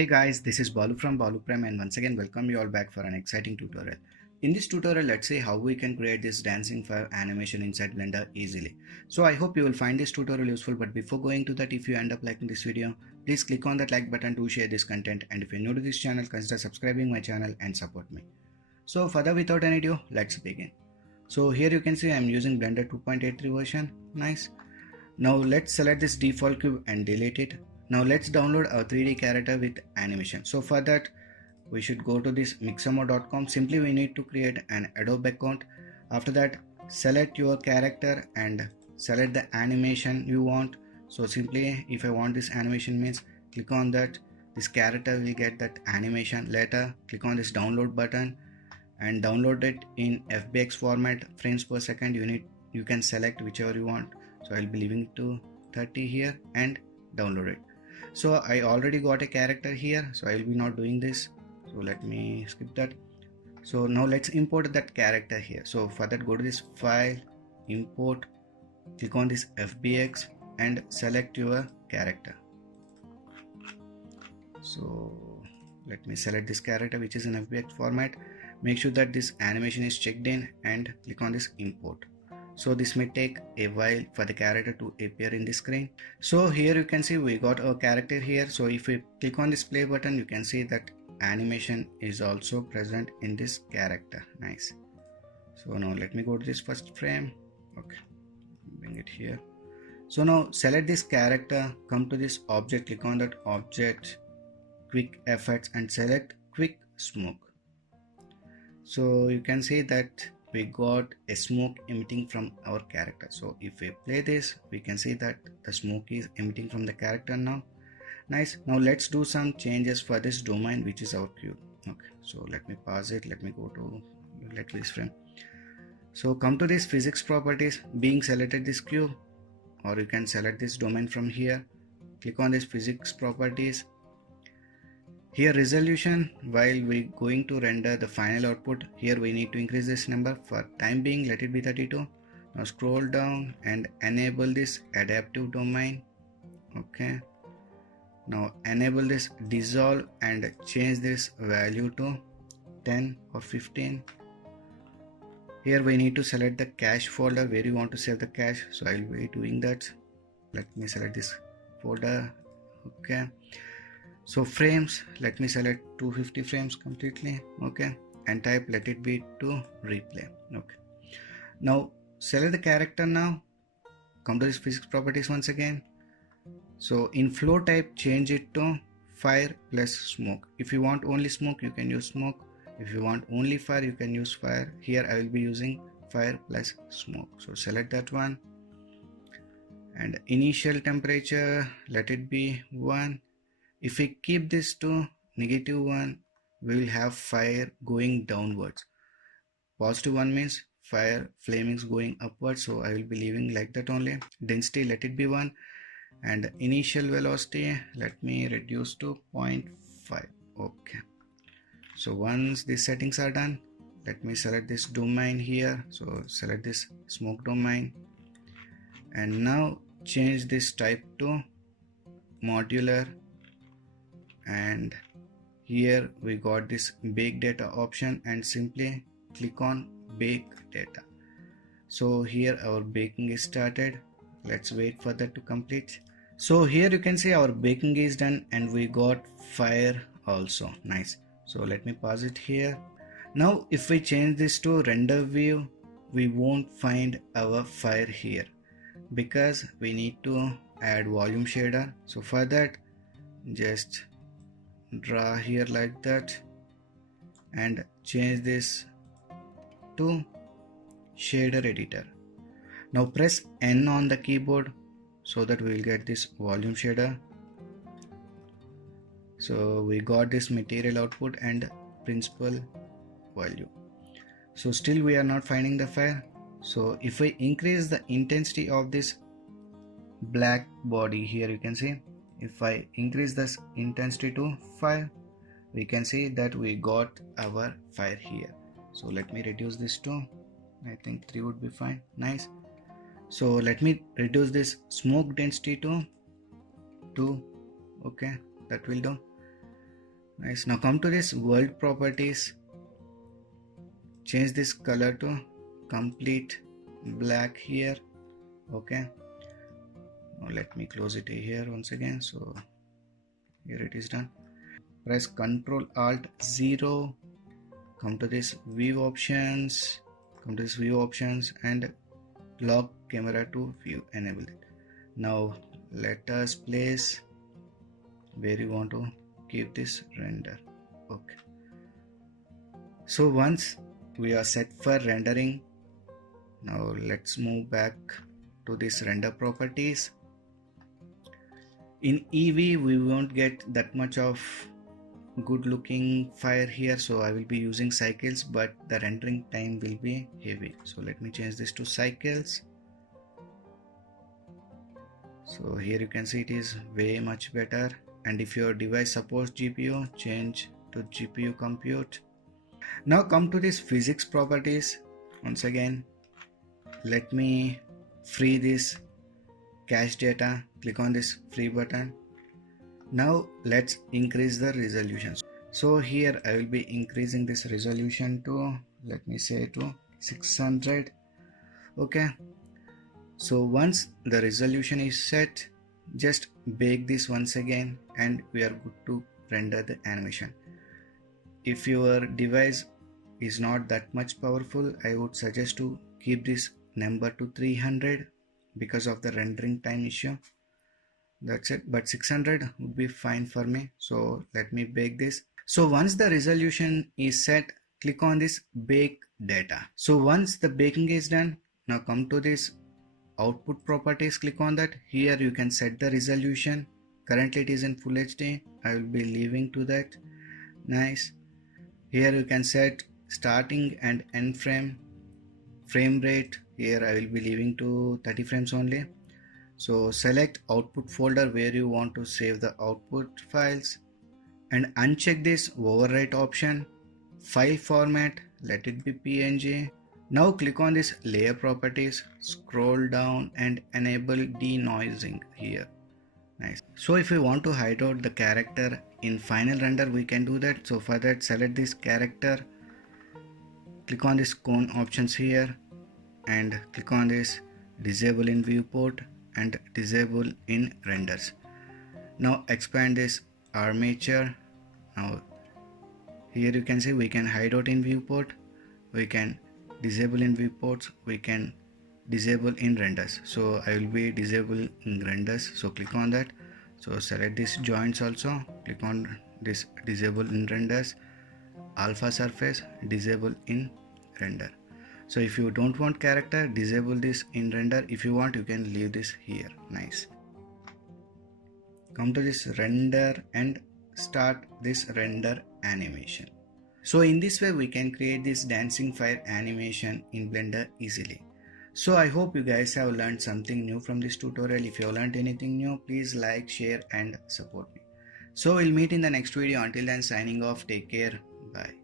Hey guys, this is Balu from Balu Prime and once again welcome you all back for an exciting tutorial. In this tutorial, let's see how we can create this dancing fire animation inside Blender easily. So I hope you will find this tutorial useful, but before going to that, if you end up liking this video, please click on that like button to share this content, and if you're new to this channel, consider subscribing my channel and support me. So further without any ado, let's begin. So here you can see I'm using Blender 2.83 version. Nice. Now let's select this default cube and delete it. Now let's download our 3D character with animation. So for that we should go to this mixamo.com. Simply we need to create an Adobe account. After that select your character and select the animation you want. So simply if I want this animation means click on that. This character will get that animation. Later click on this download button and download it in FBX format, frames per second. You can select whichever you want. So I'll be leaving it to 30 here and download it. So I already got a character here, so I will be not doing this. So let me skip that. So now let's import that character here. So for that go to this file, import, click on this FBX and select your character. So let me select this character which is in FBX format. Make sure that this animation is checked in and click on this import. So this may take a while for the character to appear in the screen. So here you can see we got our character here. So if we click on this play button, you can see that animation is also present in this character. Nice. So now let me go to this first frame. Okay, bring it here. So now select this character, come to this object, click on that object, quick effects and select quick smoke. So you can see that we got a smoke emitting from our character. So if we play this, we can see that the smoke is emitting from the character now. Nice. Now let's do some changes for this domain, which is our cube. Okay, so let me pause it. Let me go to this frame. So come to this physics properties, being selected this cube, or you can select this domain from here. Click on this physics properties. Here resolution, while we going to render the final output, here we need to increase this number. For time being let it be 32. Now scroll down and enable this adaptive domain. Okay, now enable this dissolve and change this value to 10 or 15. Here we need to select the cache folder where you want to save the cache, so I will be doing that. Let me select this folder. Okay, so frames, let me select 250 frames completely. Okay, and type let it be to replay. Okay, now select the character. Now come to this physics properties once again. So in flow type change it to fire plus smoke. If you want only smoke you can use smoke. If you want only fire you can use fire. Here I will be using fire plus smoke. So select that one and initial temperature let it be 1. If we keep this to -1, we will have fire going downwards. +1 means fire flame is going upwards, so I will be leaving like that only. Density let it be 1 and initial velocity let me reduce to 0.5. Okay, so once these settings are done, let me select this domain here. So select this smoke domain and now change this type to modular. And here we got this bake data option and simply click on bake data. So here our baking is started. Let's wait for that to complete. So here you can see our baking is done and we got fire also. Nice. So let me pause it here. Now if we change this to render view, we won't find our fire here because we need to add volume shader. So for that just draw here like that and change this to shader editor. Now press N on the keyboard so that we will get this volume shader. So we got this material output and principal value. So still we are not finding the fire. So if we increase the intensity of this black body, here you can see, if I increase this intensity to 5, we can see that we got our fire here. So let me reduce this to, I think 3 would be fine. Nice. So let me reduce this smoke density to 2. Okay, that will do. Nice. Now come to this world properties. Change this color to complete black here. Okay. Now let me close it here once again. So here it is done. Press Ctrl Alt 0. Come to this view options. And lock camera to view. Enable it. Now let us place where you want to keep this render. Okay. So once we are set for rendering, now let's move back to this render properties. In Eevee we won't get that much of good looking fire here, so I will be using cycles, but the rendering time will be heavy. So let me change this to cycles. So here you can see it is way much better. And if your device supports GPU, change to GPU compute. Now come to this physics properties. Once again, let me free this cache data. Click on this free button. Now let's increase the resolution. So here I will be increasing this resolution to, let me say, to 600. Okay. So once the resolution is set, just bake this once again and we are good to render the animation. If your device is not that much powerful, I would suggest to keep this number to 300 because of the rendering time issue. That's it, but 600 would be fine for me. So let me bake this. So once the resolution is set, click on this bake data. So once the baking is done, now come to this output properties, click on that. Here you can set the resolution. Currently it is in full HD. I will be leaving to that. Nice. Here you can set starting and end frame rate. Here I will be leaving to 30 frames only. So select output folder where you want to save the output files and uncheck this overwrite option. File format, let it be PNG. Now click on this layer properties, scroll down and enable denoising here. Nice. So if we want to hide out the character in final render, we can do that. So for that, select this character, click on this cone options here and click on this disable in viewport and disable in renders. Now expand this armature. Now here you can see we can hide out in viewport, we can disable in viewports, we can disable in renders. So I will be disable in renders, so click on that. So select this joints also, click on this disable in renders, alpha surface, disable in render. So if you don't want character, disable this in render. If you want, you can leave this here. Nice. Come to this render and start this render animation. So in this way we can create this dancing fire animation in Blender easily. So I hope you guys have learned something new from this tutorial. If you have learned anything new, please like, share and support me. So we'll meet in the next video. Until then, signing off. Take care. Bye.